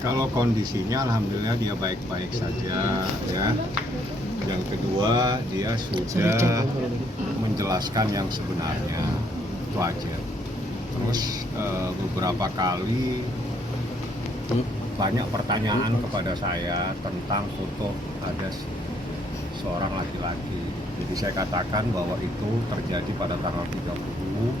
Kalau kondisinya alhamdulillah dia baik-baik saja ya. Yang kedua dia sudah menjelaskan yang sebenarnya, itu aja. Terus beberapa kali banyak pertanyaan kepada saya tentang foto ada seorang laki-laki. Jadi saya katakan bahwa itu terjadi pada tanggal 30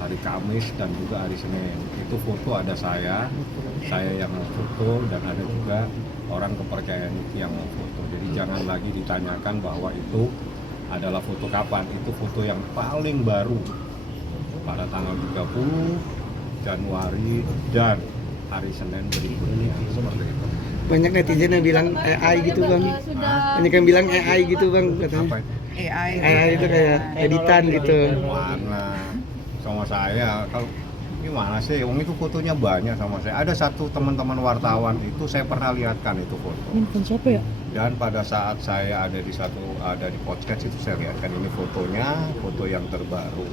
hari Kamis dan juga hari Senin. Itu foto ada saya yang foto, dan ada juga orang kepercayaan itu yang foto. Jadi jangan lagi ditanyakan bahwa itu adalah foto kapan. Itu foto yang paling baru pada tanggal 30 Januari dan hari Senin berikutnya, seperti itu. Banyak netizen yang bilang AI gitu bang. Banyak yang bilang AI gitu bang katanya. Apa itu? AI itu kayak editan gitu. Mana sama saya, kalau gimana sih? Wong itu fotonya banyak sama saya. Ada satu teman-teman wartawan itu saya pernah lihatkan itu foto. Ini siapa ya? Dan pada saat saya ada di podcast itu saya lihatkan ini fotonya, foto yang terbaru.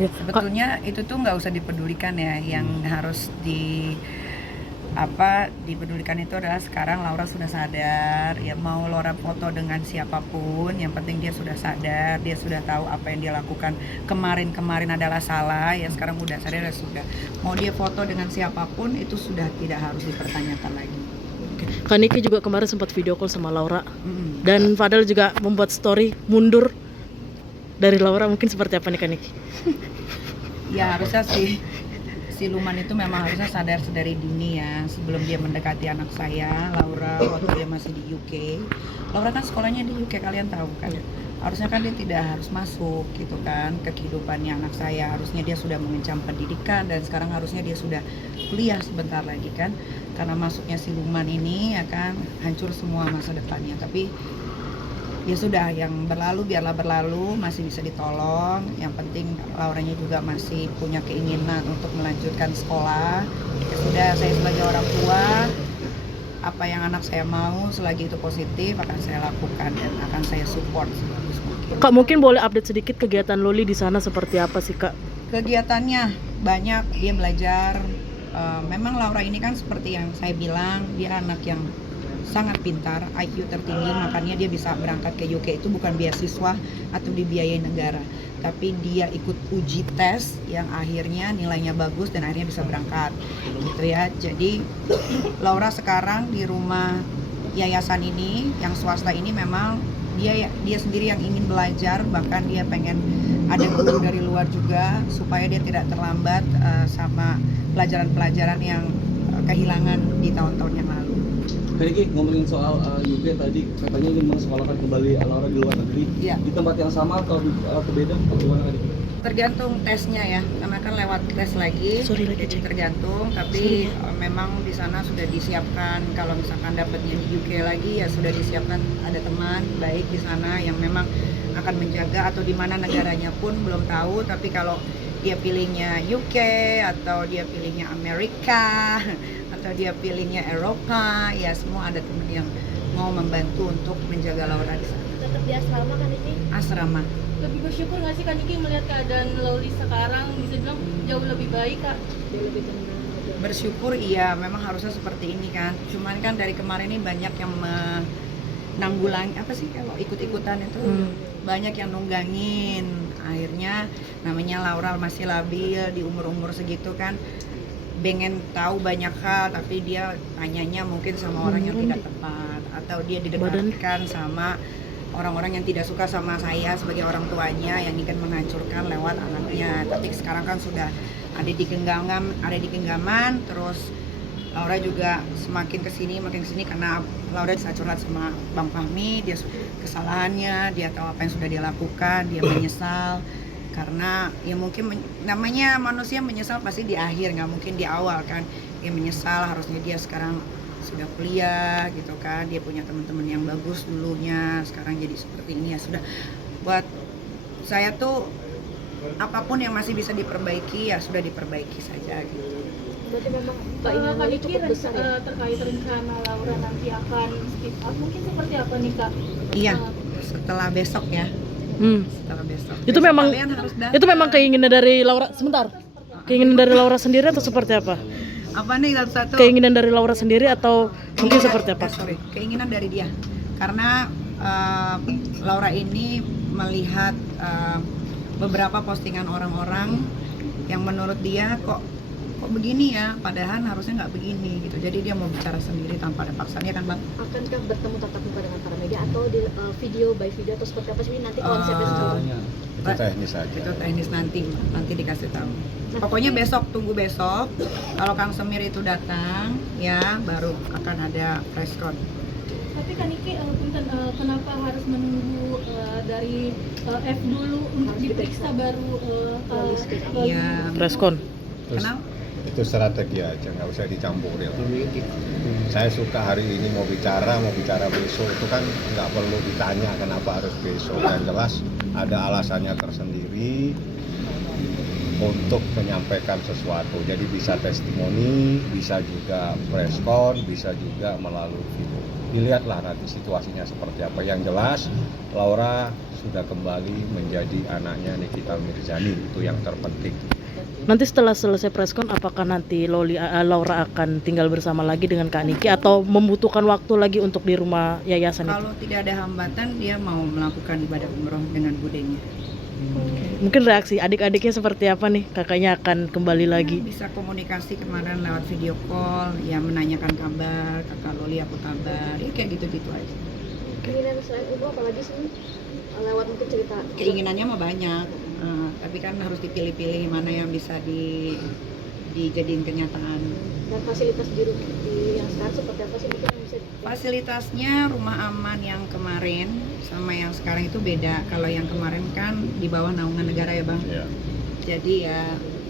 Sebetulnya itu tuh nggak usah dipedulikan ya, yang harus dipedulikan itu adalah sekarang Laura sudah sadar ya, mau Laura foto dengan siapapun, yang penting dia sudah sadar, dia sudah tahu apa yang dia lakukan kemarin adalah salah ya, sekarang udah sadar ya sudah, mau dia foto dengan siapapun itu sudah tidak harus dipertanyakan lagi. Kak Niki juga kemarin sempat video call sama Laura, dan Fadel juga membuat story mundur dari Laura, mungkin seperti apa nih Kak Niki? Ya harusnya si Luman itu memang harusnya sadar sedari dini ya, sebelum dia mendekati anak saya, Laura, waktu dia masih di UK. Laura kan sekolahnya di UK, kalian tahu kan? Harusnya kan dia tidak harus masuk gitu kan ke kehidupannya anak saya. Harusnya dia sudah mengencam pendidikan, dan sekarang harusnya dia sudah kuliah sebentar lagi kan. Karena masuknya si Luman ini akan hancur semua masa depannya. Tapi ya sudah, yang berlalu biarlah berlalu, masih bisa ditolong. Yang penting Lauranya juga masih punya keinginan untuk melanjutkan sekolah. Ya sudah, saya sebagai orang tua, apa yang anak saya mau selagi itu positif akan saya lakukan dan akan saya support sebagus mungkin. Kak, mungkin boleh update sedikit kegiatan Loli di sana seperti apa sih Kak? Kegiatannya banyak, dia belajar. Memang Laura ini kan seperti yang saya bilang, dia anak yang sangat pintar, IQ tertinggi, makanya dia bisa berangkat ke UK. Itu bukan beasiswa atau dibiayai negara, tapi dia ikut uji tes yang akhirnya nilainya bagus dan akhirnya bisa berangkat gitu ya. Jadi Laura sekarang di rumah yayasan ini yang swasta ini memang dia sendiri yang ingin belajar, bahkan dia pengen ada guru dari luar juga supaya dia tidak terlambat sama pelajaran-pelajaran yang kehilangan di tahun-tahun yang lalu. Niki, ngomongin soal UK tadi, katanya ingin mensekolahkan kembali Laura di luar negeri. Ya. Di tempat yang sama atau berbeda? Bagaimana Niki? Tergantung tesnya ya, karena kan lewat tes lagi, jadi tergantung. Tapi memang di sana sudah disiapkan, kalau misalkan dapatnya di UK lagi ya sudah disiapkan, ada teman baik di sana yang memang akan menjaga, atau di mana negaranya pun belum tahu. Tapi kalau dia pilihnya UK atau dia pilihnya Amerika atau dia pilihnya Eropa, ya semua ada teman yang mau membantu untuk menjaga Laura di sana. Tetap di asrama kan ini? Asrama. Lebih bersyukur nggak sih Kak Niki melihat keadaan Loli sekarang, bisa bilang jauh lebih baik Kak? Jauh lebih tenang. Bersyukur iya, memang harusnya seperti ini kan. Cuman kan dari kemarin ini banyak yang menanggulangi, apa sih kalau ikut-ikutan itu, banyak yang nunggangin. Akhirnya namanya Laura masih labil di umur-umur segitu kan, pengen tahu banyak hal, tapi dia tanyanya mungkin sama orang yang tidak tepat, atau dia didekatkan sama orang-orang yang tidak suka sama saya sebagai orang tuanya yang ingin menghancurkan lewat anaknya. Tapi sekarang kan sudah ada di genggaman, terus Laura juga semakin kesini karena Laura bisa curhat sama Bang Fahmi, dia kesalahannya, dia tahu apa yang sudah dia lakukan, dia menyesal. Karena ya mungkin namanya manusia menyesal pasti di akhir, nggak mungkin di awal kan. Dia menyesal, harusnya dia sekarang sudah kuliah gitu kan, dia punya teman-teman yang bagus dulunya, sekarang jadi seperti ini. Ya sudah, buat saya tuh apapun yang masih bisa diperbaiki ya sudah diperbaiki saja gitu. Berarti memang Kak Niki terkait rencana Laura nanti akan speak up, mungkin seperti apa nih Kak? Iya, setelah besok ya. Setelah besok. Itu memang keinginan dari Laura, sebentar. Keinginan dari Laura sendiri atau seperti apa? Apa nih satu-satu? Keinginan dari Laura sendiri atau mungkin seperti apa? Keinginan dari dia. Karena Laura ini melihat beberapa postingan orang-orang yang menurut dia kok begini ya, padahal harusnya nggak begini gitu. Jadi dia mau bicara sendiri tanpa ada paksanya kan, Bang? Akankah bertemu tatap muka dengan para media atau di video by video atau seperti apa sih nanti konsepnya secara? Itu teknis aja. Itu teknis nanti dikasih tahu. Pokoknya besok, tunggu besok. Kalau Kang Semir itu datang, ya baru akan ada press con. Tapi kan Niki, punten, kenapa harus menunggu dari F dulu untuk diperiksa baru Iya. Respon. Terus Kenapa? itu strategi aja, nggak usah dicampurin. Saya suka hari ini mau bicara besok, itu kan nggak perlu ditanya kenapa harus besok. Yang jelas ada alasannya tersendiri untuk menyampaikan sesuatu. Jadi bisa testimoni, bisa juga press con, bisa juga melalui video. Dilihatlah nanti situasinya seperti apa. Yang jelas Laura sudah kembali menjadi anaknya Nikita Mirzani, itu yang terpenting. Nanti setelah selesai preskon, apakah nanti Laura akan tinggal bersama lagi dengan Kak Niki atau membutuhkan waktu lagi untuk di rumah yayasan itu? Kalau tidak ada hambatan, dia mau melakukan ibadah umroh dengan budenya. Mungkin reaksi adik-adiknya seperti apa nih? Kakaknya akan kembali lagi. Bisa komunikasi kemarin lewat video call, ya menanyakan kabar, kakak Loli apa kabar, ya kayak gitu-gitu aja. Keinginan selain umroh apalagi sih lewat mungkin cerita? Keinginannya mah banyak, tapi kan harus dipilih-pilih mana yang bisa dijadiin kenyataan. Dan fasilitas di yang sekarang seperti apa sih mungkin yang bisa? Fasilitasnya rumah aman yang kemarin sama yang sekarang itu beda. Kalau yang kemarin kan di bawah naungan negara ya, Bang. Ya. Jadi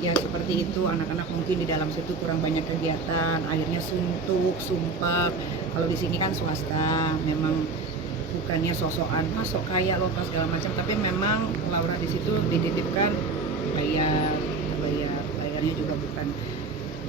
ya seperti itu, anak-anak mungkin di dalam situ kurang banyak kegiatan, akhirnya suntuk, sumpah. Kalau di sini kan swasta, memang bukannya sosokan, sok kaya loh pas segala macam, tapi memang Laura di situ dititipkan bayarnya juga bukan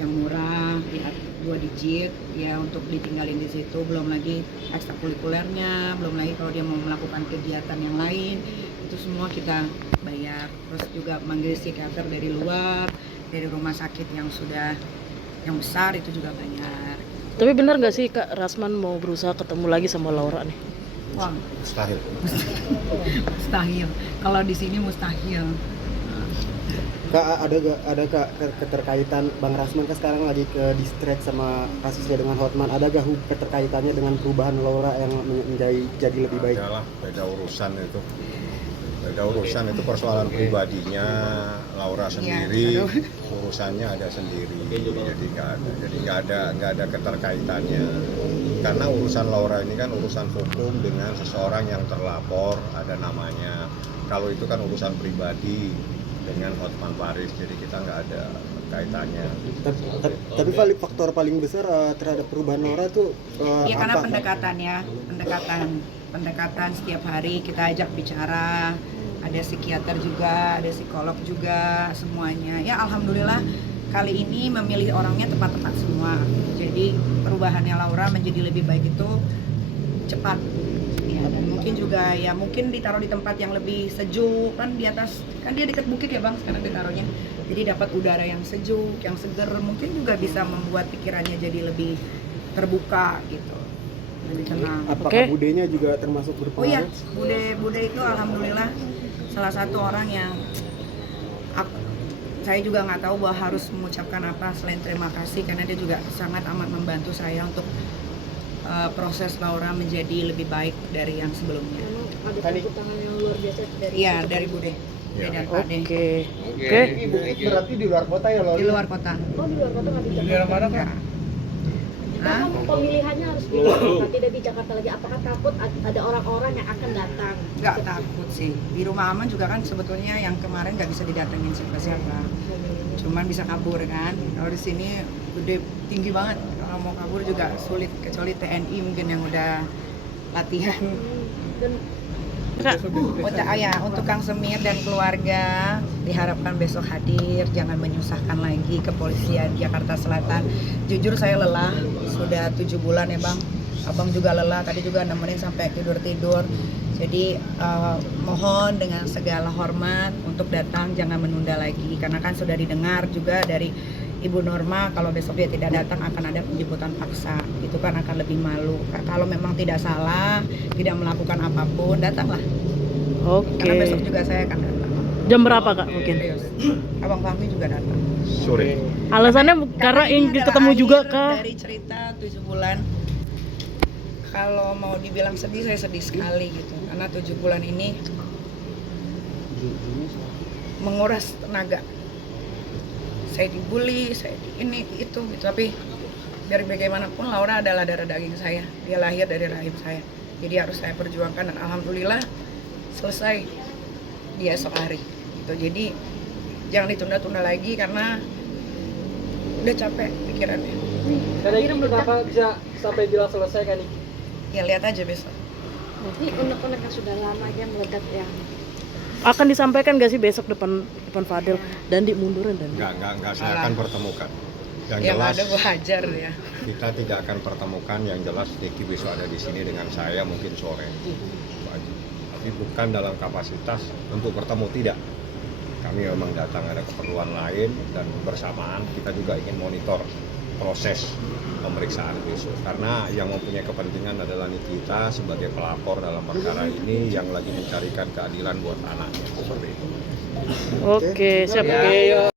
yang murah, ya 2 digit ya untuk ditinggalin di situ, belum lagi ekstrakurikulernya, belum lagi kalau dia mau melakukan kegiatan yang lain itu semua kita bayar. Terus juga manggil psikiater dari luar, dari rumah sakit yang besar itu juga bayar. Tapi benar nggak sih Kak Rasman mau berusaha ketemu lagi sama Laura nih? Wah, Mustahil. mustahil. Kalau di sini mustahil. Kak, ada Kak keterkaitan Bang Rasman kan sekarang lagi ke distrek sama kasusnya dengan Hotman. Adakah keterkaitannya dengan perubahan Laura yang jadi lebih baik? Adalah beda urusan itu. Beda urusan itu persoalan pribadinya Laura sendiri, urusannya ada sendiri. Jadi nggak ada keterkaitannya. Karena urusan Laura ini kan urusan hukum dengan seseorang yang terlapor, ada namanya. Kalau itu kan urusan pribadi dengan Hotman Paris, jadi kita nggak ada kaitannya. Tapi faktor paling besar terhadap perubahan Laura tuh Ya karena apa? pendekatan setiap hari kita ajak bicara, ada psikiater juga, ada psikolog juga, semuanya. Ya alhamdulillah kali ini memilih orangnya tepat-tepat semua. Jadi perubahannya Laura menjadi lebih baik itu cepat. Ya, dan mungkin juga ya mungkin ditaruh di tempat yang lebih sejuk, kan di atas, kan dia dekat bukit ya Bang sekarang ditaruhnya. Jadi dapat udara yang sejuk, yang seger, mungkin juga bisa membuat pikirannya jadi lebih terbuka gitu. Lebih tenang. Apakah budenya juga termasuk berpengaruh? Oh iya, Bude itu alhamdulillah salah satu orang yang saya juga nggak tahu bahwa harus mengucapkan apa selain terima kasih, karena dia juga sangat amat membantu saya untuk proses Laura menjadi lebih baik dari yang sebelumnya. Ada campur tangan yang luar biasa dari Iya, dari Bude. Ya. Dan Pak De. Oke. Ibu berarti di luar kota ya, Di luar kota. Oh di luar kota nggak di Jakarta? Enggak. Hah? Kan pemilihannya harus di Jakarta, tidak di Jakarta lagi. Apakah takut ada orang-orang yang akan datang? Nggak takut sih. Di rumah aman juga kan sebetulnya yang kemarin nggak bisa didatengin siapa-siapa. Cuman bisa kabur kan. Kalau di sini Bude tinggi banget. Kalau mau kabur juga sulit, kecuali TNI mungkin yang udah latihan. Dan Untuk Kang Semir dan keluarga diharapkan besok hadir, jangan menyusahkan lagi kepolisian Jakarta Selatan. Jujur saya lelah, sudah 7 bulan ya Bang. Abang juga lelah, tadi juga nemenin sampai tidur-tidur. Jadi mohon dengan segala hormat untuk datang, jangan menunda lagi, karena kan sudah didengar juga dari Ibu Norma kalau besok dia tidak datang akan ada penjemputan paksa. Itu kan akan lebih malu. Kalau memang tidak salah, tidak melakukan apapun, datanglah. Oke. Karena besok juga saya akan datang. Jam berapa kak mungkin? Serius. Abang Fahmi juga datang. Sore. Alasannya karena ini ingin adalah ketemu juga akhir kak. dari cerita 7 bulan. Kalau mau dibilang sedih, saya sedih sekali gitu. Karena 7 bulan ini menguras tenaga. Saya dibully, saya di ini, itu gitu. Tapi dari bagaimanapun Laura adalah darah daging saya. Dia lahir dari rahim saya. Jadi harus saya perjuangkan dan alhamdulillah selesai di esok hari. Gitu. Jadi jangan ditunda-tunda lagi karena udah capek pikirannya. Karena ini kenapa bisa sampai bilang selesai kan? Ya lihat aja besok. Ini unek-unek yang sudah lama ya meledak ya. Akan disampaikan gak sih besok depan Fadel dan dimundurin dan Enggak, saya akan pertemukan. Yang Yang jelas ada gua hajar ya. kita tidak akan pertemukan, yang jelas Diki besok ada di sini dengan saya mungkin sore. Itu aja. Tapi bukan dalam kapasitas untuk bertemu, tidak. Kami memang datang ada keperluan lain dan bersamaan kita juga ingin monitor proses pemeriksaan besok karena yang mempunyai kepentingan adalah Nikita sebagai pelapor dalam perkara ini yang lagi mencarikan keadilan buat anaknya seperti itu. Oke, siap.